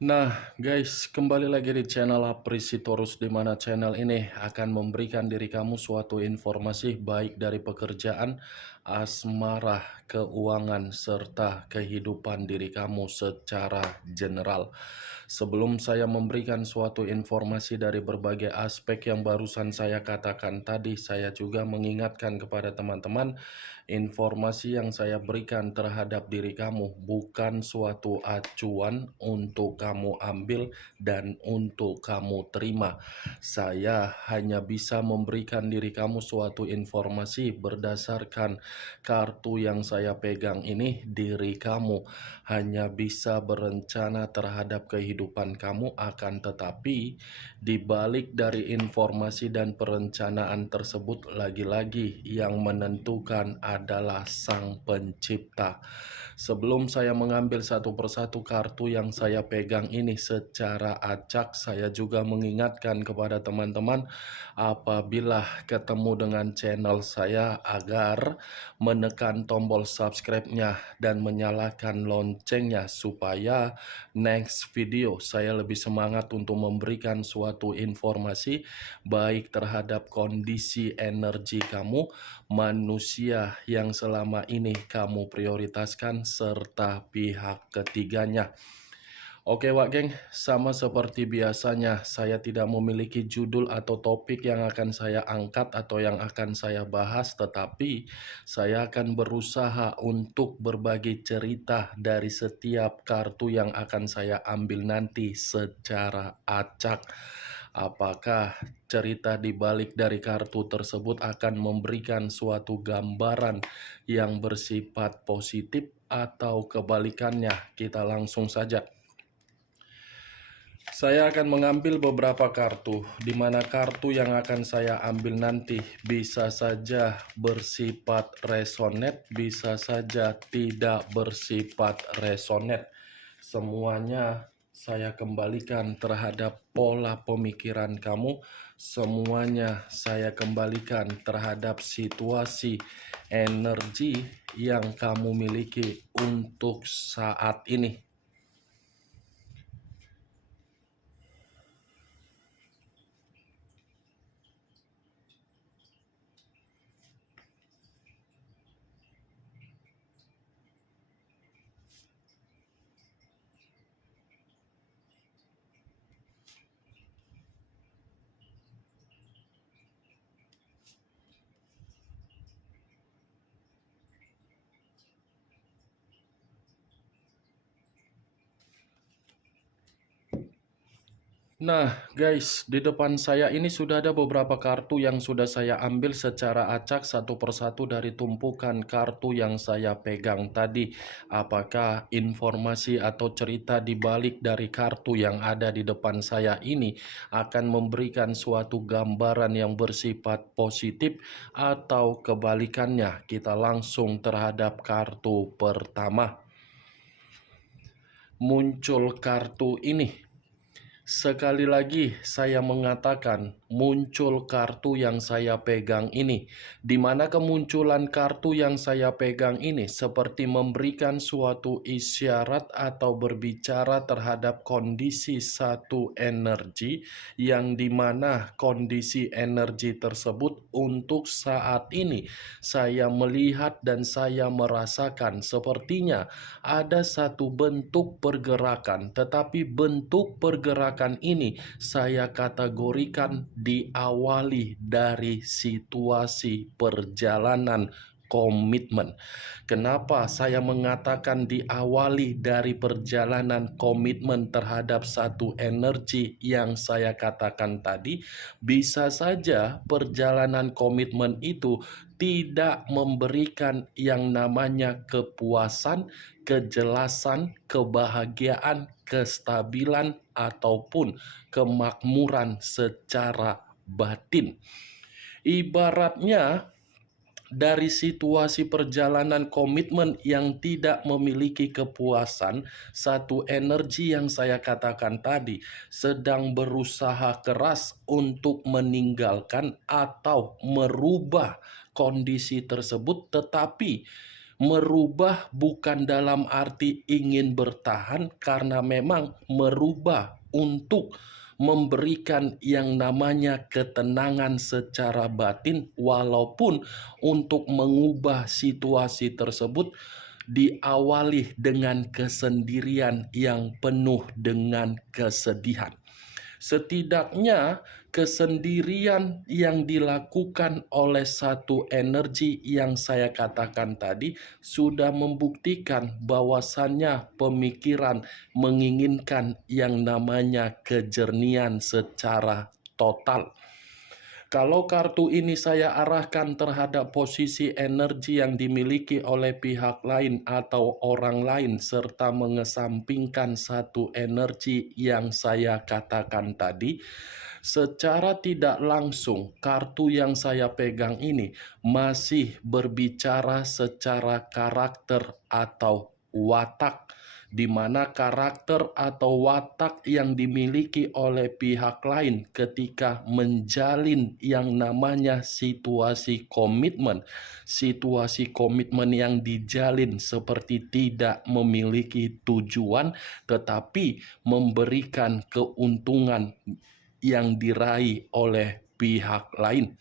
Nah, guys, kembali lagi di channel Aprisitorus, di mana channel ini akan memberikan diri kamu suatu informasi baik dari pekerjaan, asmara, keuangan, serta kehidupan diri kamu secara general. Sebelum saya memberikan suatu informasi dari berbagai aspek yang barusan saya katakan tadi, saya juga mengingatkan kepada teman-teman, informasi yang saya berikan terhadap diri kamu bukan suatu acuan untuk kamu ambil dan untuk kamu terima. Saya hanya bisa memberikan diri kamu suatu informasi berdasarkan kartu yang saya pegang ini. Diri kamu hanya bisa berencana terhadap kehidupan kamu, akan tetapi di balik dari informasi dan perencanaan tersebut, lagi-lagi yang menentukan adalah Sang Pencipta. Sebelum saya mengambil satu persatu kartu yang saya pegang ini secara acak, saya juga mengingatkan kepada teman-teman apabila ketemu dengan channel saya agar menekan tombol subscribe-nya dan menyalakan loncengnya supaya next video saya lebih semangat untuk memberikan suatu informasi baik terhadap kondisi energi kamu, manusia yang selama ini kamu prioritaskan, serta pihak ketiganya. Oke Wak Geng, sama seperti biasanya saya tidak memiliki judul atau topik yang akan saya angkat atau yang akan saya bahas, tetapi saya akan berusaha untuk berbagi cerita dari setiap kartu yang akan saya ambil nanti secara acak. Apakah cerita di balik dari kartu tersebut akan memberikan suatu gambaran yang bersifat positif atau kebalikannya? Kita langsung saja. Saya akan mengambil beberapa kartu, di mana kartu yang akan saya ambil nanti bisa saja bersifat resonate, bisa saja tidak bersifat resonate. Semuanya saya kembalikan terhadap pola pemikiran kamu, semuanya saya kembalikan terhadap situasi energi yang kamu miliki untuk saat ini. Nah guys, di depan saya ini sudah ada beberapa kartu yang sudah saya ambil secara acak satu persatu dari tumpukan kartu yang saya pegang tadi. Apakah informasi atau cerita di balik dari kartu yang ada di depan saya ini akan memberikan suatu gambaran yang bersifat positif atau kebalikannya? Kita langsung terhadap kartu pertama. Muncul kartu ini. Sekali lagi saya mengatakan muncul kartu yang saya pegang ini, di mana kemunculan kartu yang saya pegang ini seperti memberikan suatu isyarat atau berbicara terhadap kondisi satu energi, yang dimana kondisi energi tersebut untuk saat ini saya melihat dan saya merasakan sepertinya ada satu bentuk pergerakan, tetapi bentuk pergerakan ini saya kategorikan diawali dari situasi perjalanan komitmen. Kenapa saya mengatakan diawali dari perjalanan komitmen terhadap satu energi yang saya katakan tadi? Bisa saja perjalanan komitmen itu tidak memberikan yang namanya kepuasan, kejelasan, kebahagiaan, kestabilan, ataupun kemakmuran secara batin. Ibaratnya dari situasi perjalanan komitmen yang tidak memiliki kepuasan, satu energi yang saya katakan tadi sedang berusaha keras untuk meninggalkan atau merubah kondisi tersebut, tetapi Merubah bukan dalam arti ingin bertahan, karena memang merubah untuk memberikan yang namanya ketenangan secara batin, walaupun untuk mengubah situasi tersebut diawali dengan kesendirian yang penuh dengan kesedihan. Setidaknya kesendirian yang dilakukan oleh satu energi yang saya katakan tadi sudah membuktikan bahwasannya pemikiran menginginkan yang namanya kejernihan secara total. Kalau kartu ini saya arahkan terhadap posisi energi yang dimiliki oleh pihak lain atau orang lain, serta mengesampingkan satu energi yang saya katakan tadi, secara tidak langsung kartu yang saya pegang ini masih berbicara secara karakter atau watak, di mana karakter atau watak yang dimiliki oleh pihak lain ketika menjalin yang namanya situasi komitmen. Situasi komitmen yang dijalin seperti tidak memiliki tujuan, tetapi memberikan keuntungan yang diraih oleh pihak lain.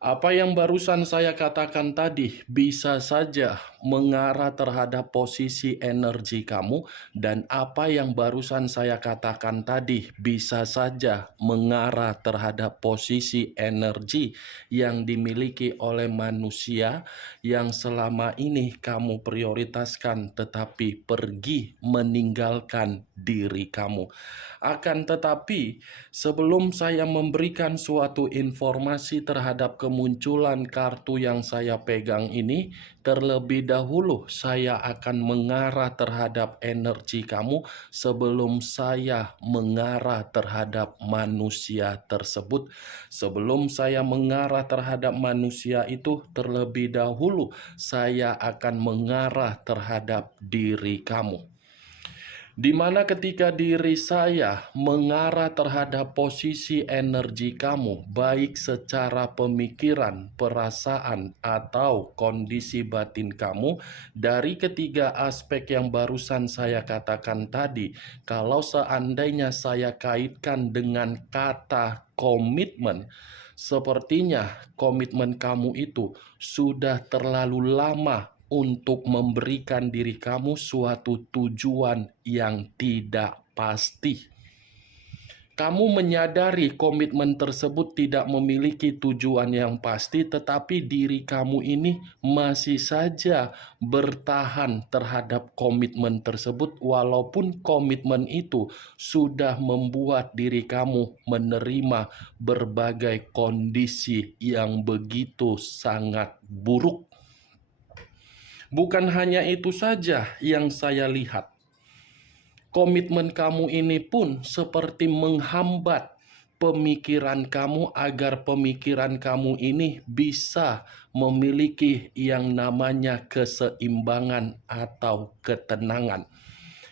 Apa yang barusan saya katakan tadi bisa saja mengarah terhadap posisi energi kamu, dan apa yang barusan saya katakan tadi bisa saja mengarah terhadap posisi energi yang dimiliki oleh manusia yang selama ini kamu prioritaskan tetapi pergi meninggalkan diri kamu. Akan tetapi, sebelum saya memberikan suatu informasi terhadap kemunculan kartu yang saya pegang ini, terlebih dahulu saya akan mengarah terhadap energi kamu sebelum saya mengarah terhadap manusia tersebut. Sebelum saya mengarah terhadap manusia itu, terlebih dahulu saya akan mengarah terhadap diri kamu. Di mana ketika diri saya mengarah terhadap posisi energi kamu, baik secara pemikiran, perasaan, atau kondisi batin kamu, dari ketiga aspek yang barusan saya katakan tadi, kalau seandainya saya kaitkan dengan kata komitmen, sepertinya komitmen kamu itu sudah terlalu lama untuk memberikan diri kamu suatu tujuan yang tidak pasti. Kamu menyadari komitmen tersebut tidak memiliki tujuan yang pasti, tetapi diri kamu ini masih saja bertahan terhadap komitmen tersebut, walaupun komitmen itu sudah membuat diri kamu menerima berbagai kondisi yang begitu sangat buruk. Bukan hanya itu saja yang saya lihat. Komitmen kamu ini pun seperti menghambat pemikiran kamu agar pemikiran kamu ini bisa memiliki yang namanya keseimbangan atau ketenangan.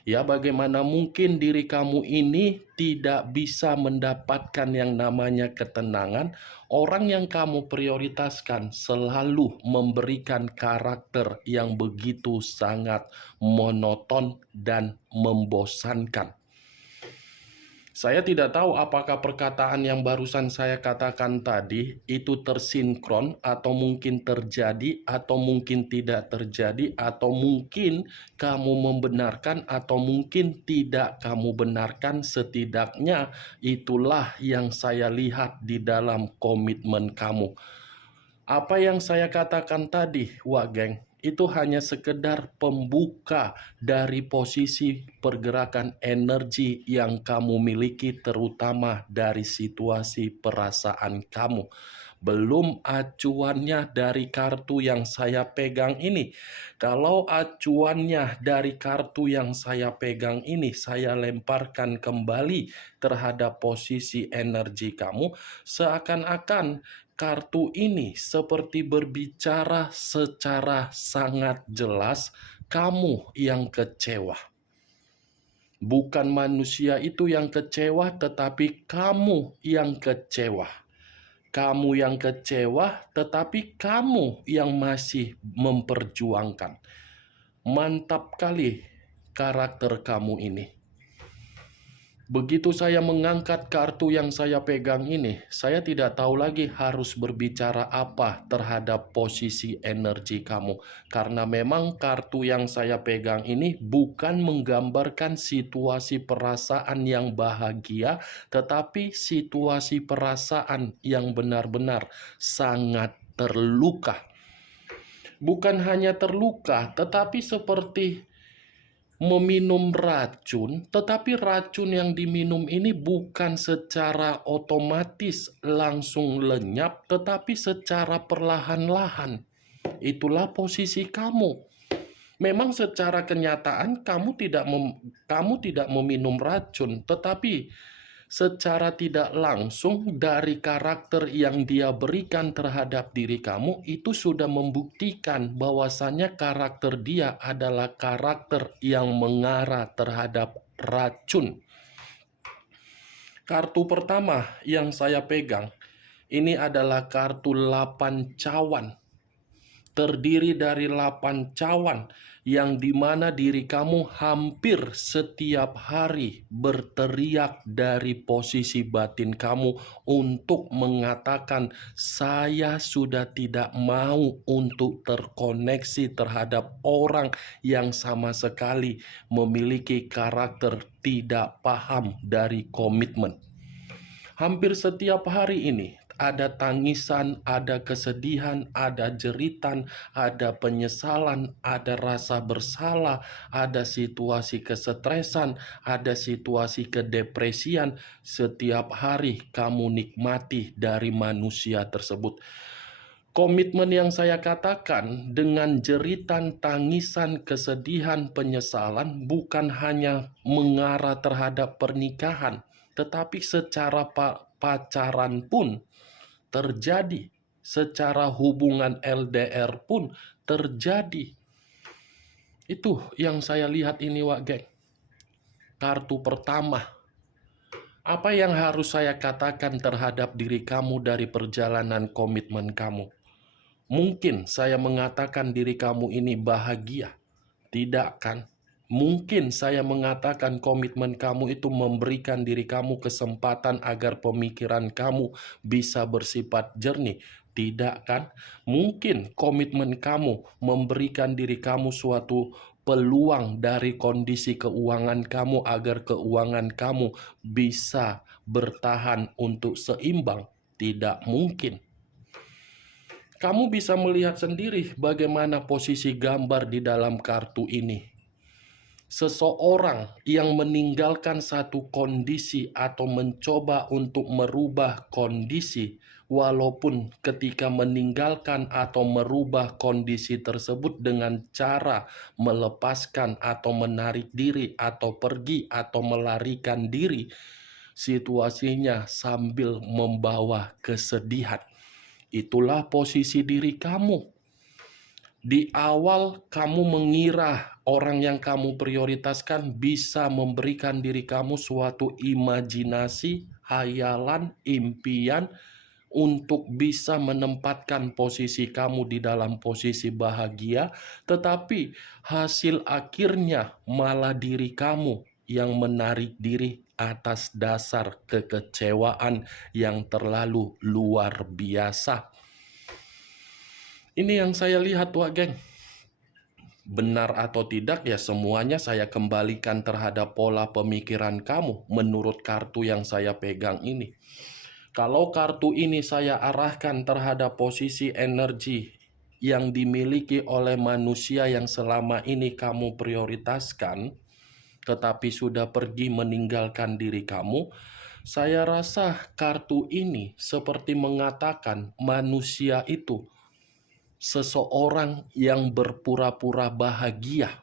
Ya, bagaimana mungkin diri kamu ini tidak bisa mendapatkan yang namanya ketenangan? Orang yang kamu prioritaskan selalu memberikan karakter yang begitu sangat monoton dan membosankan. Saya tidak tahu apakah perkataan yang barusan saya katakan tadi itu tersinkron, atau mungkin terjadi, atau mungkin tidak terjadi, atau mungkin kamu membenarkan, atau mungkin tidak kamu benarkan. Setidaknya itulah yang saya lihat di dalam komitmen kamu. Apa yang saya katakan tadi, wah geng, itu hanya sekedar pembuka dari posisi pergerakan energi yang kamu miliki, terutama dari situasi perasaan kamu. Belum acuannya dari kartu yang saya pegang ini. Kalau acuannya dari kartu yang saya pegang ini, saya lemparkan kembali terhadap posisi energi kamu, seakan-akan kartu ini seperti berbicara secara sangat jelas, kamu yang kecewa. Bukan manusia itu yang kecewa, tetapi kamu yang kecewa. kamu yang kecewa, tetapi kamu yang masih memperjuangkan. Mantap kali karakter kamu ini. Begitu saya mengangkat kartu yang saya pegang ini, saya tidak tahu lagi harus berbicara apa terhadap posisi energi kamu. Karena memang kartu yang saya pegang ini bukan menggambarkan situasi perasaan yang bahagia, tetapi situasi perasaan yang benar-benar sangat terluka. Bukan hanya terluka, tetapi seperti meminum racun, tetapi racun yang diminum ini bukan secara otomatis langsung lenyap, tetapi secara perlahan-lahan. Itulah posisi kamu. Memang secara kenyataan kamu tidak meminum racun, tetapi secara tidak langsung dari karakter yang dia berikan terhadap diri kamu itu sudah membuktikan bahwasannya karakter dia adalah karakter yang mengarah terhadap racun. Kartu pertama yang saya pegang ini adalah kartu 8 cawan. Terdiri dari 8 cawan yang dimana diri kamu hampir setiap hari berteriak dari posisi batin kamu untuk mengatakan, saya sudah tidak mau untuk terkoneksi terhadap orang yang sama sekali memiliki karakter tidak paham dari komitmen. Hampir setiap hari ini ada tangisan, ada kesedihan, ada jeritan, ada penyesalan, ada rasa bersalah, ada situasi kesetresan, ada situasi kedepresian. Setiap hari kamu nikmati dari manusia tersebut. Komitmen yang saya katakan dengan jeritan, tangisan, kesedihan, penyesalan bukan hanya mengarah terhadap pernikahan, tetapi secara pacaran pun terjadi, secara hubungan LDR pun terjadi. Itu yang saya lihat ini, Wak Geng. Kartu pertama. Apa yang harus saya katakan terhadap diri kamu dari perjalanan komitmen kamu? Mungkin saya mengatakan diri kamu ini bahagia. Tidak kan? Mungkin saya mengatakan komitmen kamu itu memberikan diri kamu kesempatan agar pemikiran kamu bisa bersifat jernih. Tidak kan? Mungkin komitmen kamu memberikan diri kamu suatu peluang dari kondisi keuangan kamu agar keuangan kamu bisa bertahan untuk seimbang. Tidak mungkin. Kamu bisa melihat sendiri bagaimana posisi gambar di dalam kartu ini. Seseorang yang meninggalkan satu kondisi atau mencoba untuk merubah kondisi, walaupun ketika meninggalkan atau merubah kondisi tersebut dengan cara melepaskan atau menarik diri atau pergi atau melarikan diri, situasinya sambil membawa kesedihan. Itulah posisi diri kamu. Di awal kamu mengira orang yang kamu prioritaskan bisa memberikan diri kamu suatu imajinasi, hayalan, impian untuk bisa menempatkan posisi kamu di dalam posisi bahagia, tetapi hasil akhirnya malah diri kamu yang menarik diri atas dasar kekecewaan yang terlalu luar biasa. Ini yang saya lihat, Wak Geng. Benar atau tidak ya semuanya saya kembalikan terhadap pola pemikiran kamu menurut kartu yang saya pegang ini. Kalau kartu ini saya arahkan terhadap posisi energi yang dimiliki oleh manusia yang selama ini kamu prioritaskan, tetapi sudah pergi meninggalkan diri kamu, saya rasa kartu ini seperti mengatakan manusia itu seseorang yang berpura-pura bahagia.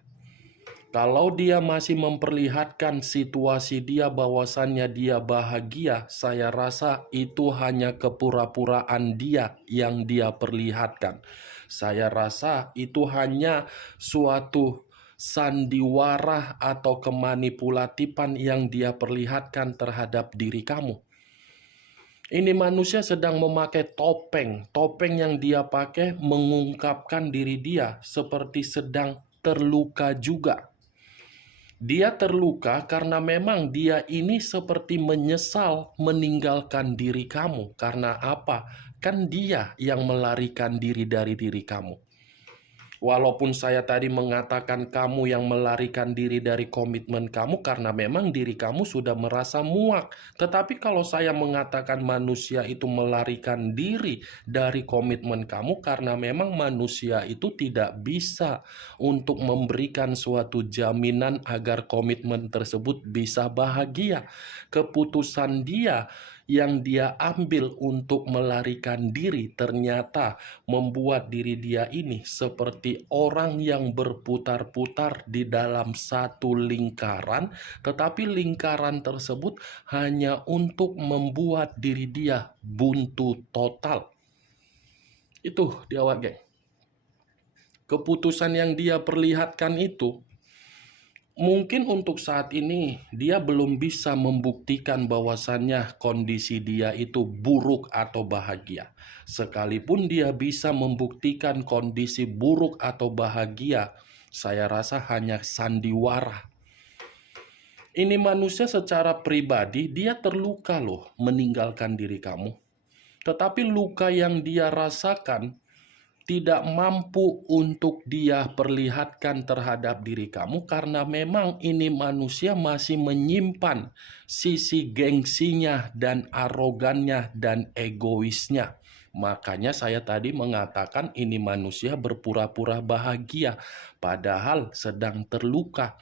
Kalau dia masih memperlihatkan situasi dia bahwasannya dia bahagia, saya rasa itu hanya kepura-puraan dia yang dia perlihatkan. Saya rasa itu hanya suatu sandiwara atau kemanipulatifan yang dia perlihatkan terhadap diri kamu. Ini manusia sedang memakai topeng. Topeng yang dia pakai mengungkapkan diri dia seperti sedang terluka juga. Dia terluka karena memang dia ini seperti menyesal meninggalkan diri kamu. Karena apa? Kan dia yang melarikan diri dari diri kamu. Walaupun saya tadi mengatakan kamu yang melarikan diri dari komitmen kamu karena memang diri kamu sudah merasa muak. Tetapi kalau saya mengatakan manusia itu melarikan diri dari komitmen kamu karena memang manusia itu tidak bisa untuk memberikan suatu jaminan agar komitmen tersebut bisa bahagia. Keputusan dia yang dia ambil untuk melarikan diri ternyata membuat diri dia ini seperti orang yang berputar-putar di dalam satu lingkaran, tetapi lingkaran tersebut hanya untuk membuat diri dia buntu total. Itu dia geng. Keputusan yang dia perlihatkan itu mungkin untuk saat ini dia belum bisa membuktikan bahwasannya kondisi dia itu buruk atau bahagia. Sekalipun dia bisa membuktikan kondisi buruk atau bahagia, saya rasa hanya sandiwara. Ini manusia secara pribadi dia terluka loh meninggalkan diri kamu. Tetapi luka yang dia rasakan tidak mampu untuk dia perlihatkan terhadap diri kamu karena memang ini manusia masih menyimpan sisi gengsinya dan arogannya dan egoisnya. Makanya saya tadi mengatakan ini manusia berpura-pura bahagia padahal sedang terluka.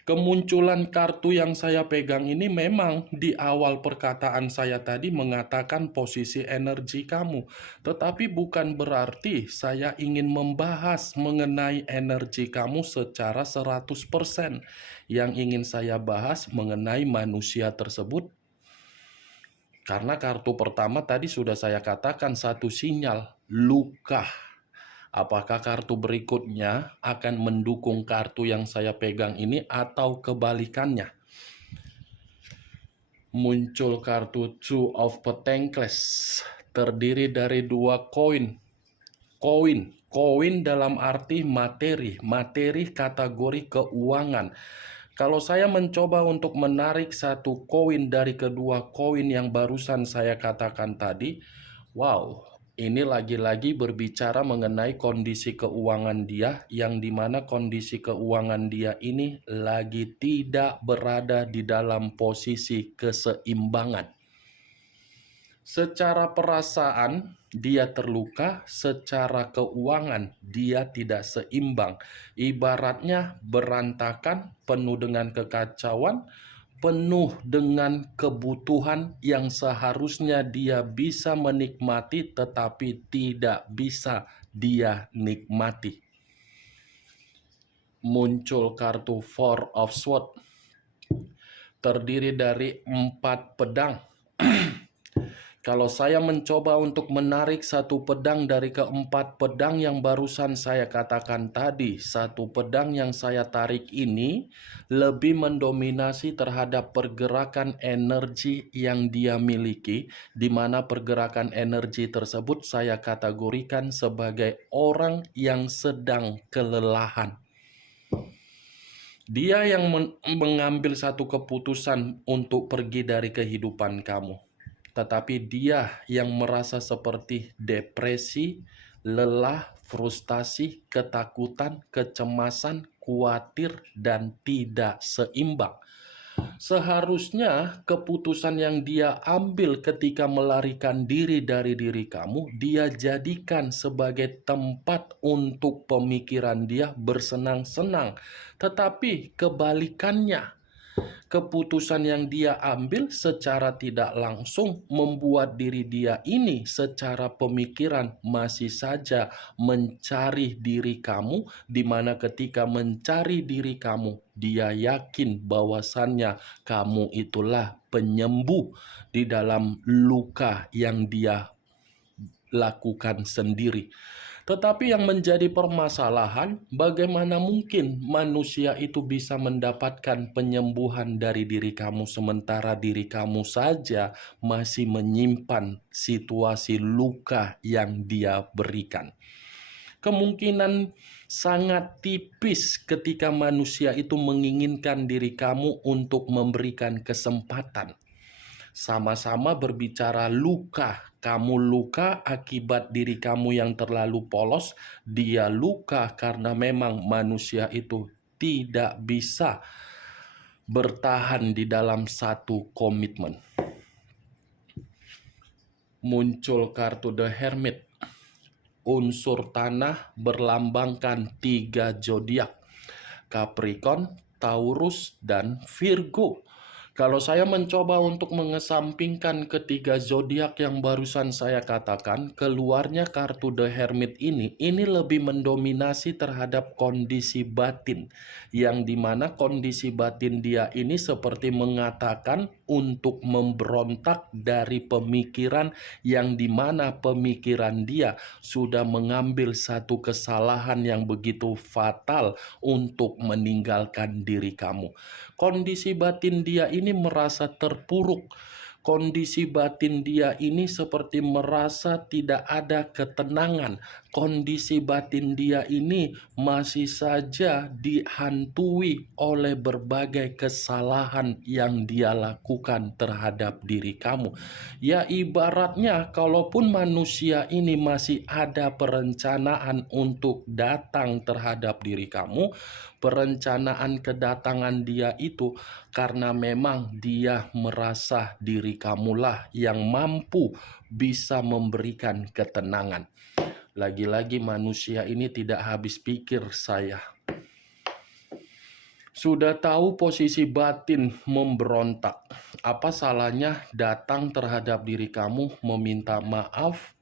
Kemunculan kartu yang saya pegang ini memang di awal perkataan saya tadi mengatakan posisi energi kamu. Tetapi bukan berarti saya ingin membahas mengenai energi kamu secara 100%. Yang ingin saya bahas mengenai manusia tersebut. Karena kartu pertama tadi sudah saya katakan satu sinyal, luka. Apakah kartu berikutnya akan mendukung kartu yang saya pegang ini atau kebalikannya? Muncul kartu Two of Pentacles, terdiri dari dua koin. Koin dalam arti materi kategori keuangan. Kalau saya mencoba untuk menarik satu koin dari kedua koin yang barusan saya katakan tadi, wow, ini lagi-lagi berbicara mengenai kondisi keuangan dia, yang dimana kondisi keuangan dia ini lagi tidak berada di dalam posisi keseimbangan. Secara perasaan dia terluka, secara keuangan dia tidak seimbang. Ibaratnya berantakan, penuh dengan kekacauan, penuh dengan kebutuhan yang seharusnya dia bisa menikmati tetapi tidak bisa dia nikmati. Muncul kartu Four of Swords, terdiri dari 4 pedang. Kalau saya mencoba untuk menarik satu pedang dari keempat pedang yang barusan saya katakan tadi, satu pedang yang saya tarik ini lebih mendominasi terhadap pergerakan energi yang dia miliki, di mana pergerakan energi tersebut saya kategorikan sebagai orang yang sedang kelelahan. Dia yang mengambil satu keputusan untuk pergi dari kehidupan kamu. Tetapi dia yang merasa seperti depresi, lelah, frustasi, ketakutan, kecemasan, khawatir, dan tidak seimbang. Seharusnya keputusan yang dia ambil ketika melarikan diri dari diri kamu, dia jadikan sebagai tempat untuk pemikiran dia bersenang-senang. Tetapi kebalikannya, keputusan yang dia ambil secara tidak langsung membuat diri dia ini secara pemikiran masih saja mencari diri kamu, di mana ketika mencari diri kamu, dia yakin bahwasannya kamu itulah penyembuh di dalam luka yang dia lakukan sendiri. Tetapi yang menjadi permasalahan, bagaimana mungkin manusia itu bisa mendapatkan penyembuhan dari diri kamu sementara diri kamu saja masih menyimpan situasi luka yang dia berikan. Kemungkinan sangat tipis ketika manusia itu menginginkan diri kamu untuk memberikan kesempatan. Sama-sama berbicara luka. Kamu luka akibat diri kamu yang terlalu polos, dia luka karena memang manusia itu tidak bisa bertahan di dalam satu komitmen. Muncul kartu The Hermit. Unsur tanah berlambangkan 3 zodiak: Capricorn, Taurus, dan Virgo. Kalau saya mencoba untuk mengesampingkan ketiga zodiak yang barusan saya katakan, keluarnya kartu The Hermit ini lebih mendominasi terhadap kondisi batin, yang dimana kondisi batin dia ini seperti mengatakan untuk memberontak dari pemikiran, yang dimana pemikiran dia sudah mengambil satu kesalahan yang begitu fatal untuk meninggalkan diri kamu. Kondisi batin dia ini merasa terpuruk. Kondisi batin dia ini seperti merasa tidak ada ketenangan. Kondisi batin dia ini masih saja dihantui oleh berbagai kesalahan yang dia lakukan terhadap diri kamu. Ya, ibaratnya kalaupun manusia ini masih ada perencanaan untuk datang terhadap diri kamu, perencanaan kedatangan dia itu karena memang dia merasa diri kamulah yang mampu bisa memberikan ketenangan. Lagi-lagi manusia ini tidak habis pikir saya. Sudah tahu posisi batin memberontak. Apa salahnya datang terhadap diri kamu meminta maaf?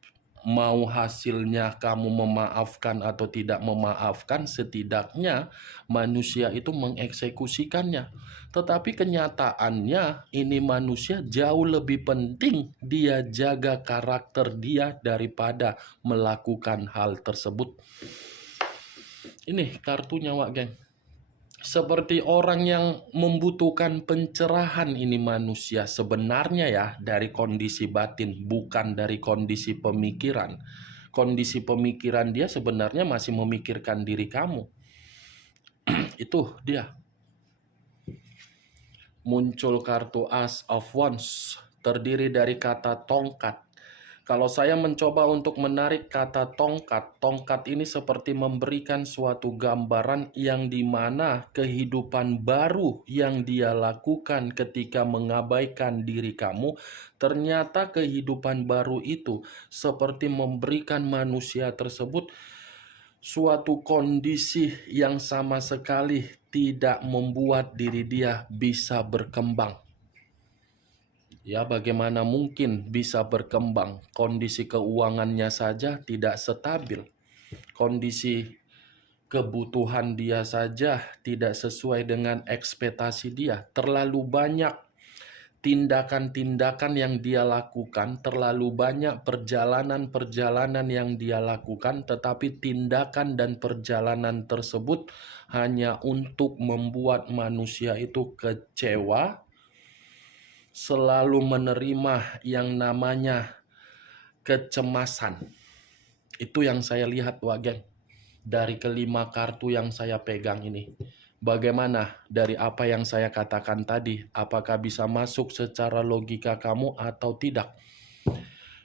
Mau hasilnya kamu memaafkan atau tidak memaafkan, setidaknya manusia itu mengeksekusikannya. Tetapi kenyataannya ini manusia jauh lebih penting dia jaga karakter dia daripada melakukan hal tersebut. Ini kartunya, Wak Geng. Seperti orang yang membutuhkan pencerahan ini manusia sebenarnya ya, dari kondisi batin, bukan dari kondisi pemikiran. Kondisi pemikiran dia sebenarnya masih memikirkan diri kamu. Itu dia. Muncul kartu Ace of Wands, terdiri dari kata tongkat. Kalau saya mencoba untuk menarik kata tongkat, tongkat ini seperti memberikan suatu gambaran yang dimana kehidupan baru yang dia lakukan ketika mengabaikan diri kamu, ternyata kehidupan baru itu seperti memberikan manusia tersebut suatu kondisi yang sama sekali tidak membuat diri dia bisa berkembang. Ya, bagaimana mungkin bisa berkembang? Kondisi keuangannya saja tidak stabil. Kondisi kebutuhan dia saja tidak sesuai dengan ekspektasi dia. Terlalu banyak tindakan-tindakan yang dia lakukan, terlalu banyak perjalanan-perjalanan yang dia lakukan, tetapi tindakan dan perjalanan tersebut hanya untuk membuat manusia itu kecewa, selalu menerima yang namanya kecemasan. Itu yang saya lihat, Wak Geng, dari kelima kartu yang saya pegang ini. Bagaimana dari apa yang saya katakan tadi? Apakah bisa masuk secara logika kamu atau tidak?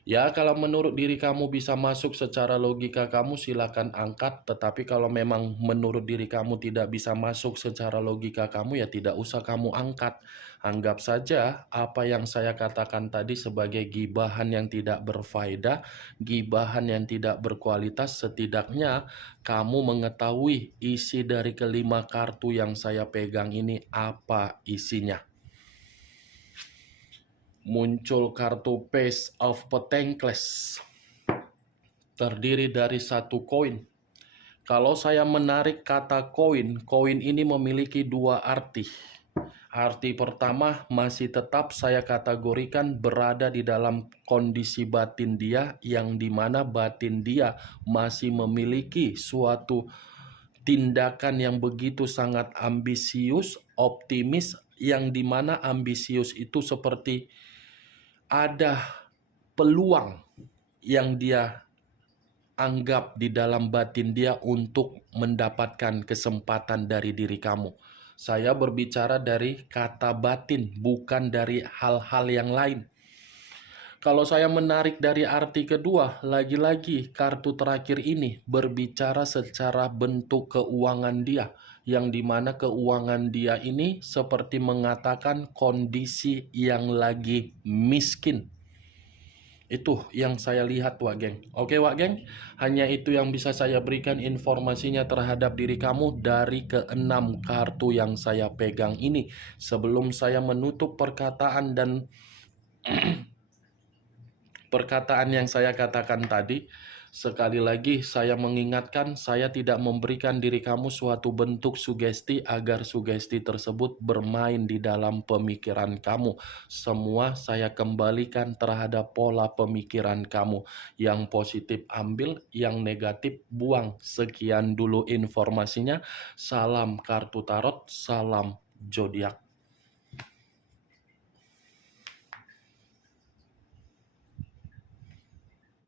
Ya, kalau menurut diri kamu bisa masuk secara logika kamu, silakan angkat. Tetapi kalau memang menurut diri kamu tidak bisa masuk secara logika kamu, ya tidak usah kamu angkat. Anggap saja apa yang saya katakan tadi sebagai gibahan yang tidak berfaedah, gibahan yang tidak berkualitas. Setidaknya kamu mengetahui isi dari kelima kartu yang saya pegang ini apa isinya. Muncul kartu Page of Pentacles, terdiri dari satu koin. Kalau saya menarik kata koin, koin ini memiliki dua arti. Arti pertama, masih tetap saya kategorikan berada di dalam kondisi batin dia, yang dimana batin dia masih memiliki suatu tindakan yang begitu sangat ambisius, optimis, yang dimana ambisius itu seperti ada peluang yang dia anggap di dalam batin dia untuk mendapatkan kesempatan dari diri kamu. Saya berbicara dari kata batin, bukan dari hal-hal yang lain. Kalau saya menarik dari arti kedua, lagi-lagi kartu terakhir ini berbicara secara bentuk keuangan dia, yang dimana keuangan dia ini seperti mengatakan kondisi yang lagi miskin. Itu yang saya lihat, Wak Geng. Oke, Wak Geng, hanya itu yang bisa saya berikan informasinya terhadap diri kamu dari keenam kartu yang saya pegang ini. Sebelum saya menutup perkataan dan perkataan yang saya katakan tadi, sekali lagi saya mengingatkan, saya tidak memberikan diri kamu suatu bentuk sugesti agar sugesti tersebut bermain di dalam pemikiran kamu. Semua saya kembalikan terhadap pola pemikiran kamu. Yang positif ambil, yang negatif buang. Sekian dulu informasinya. Salam kartu tarot, salam zodiak.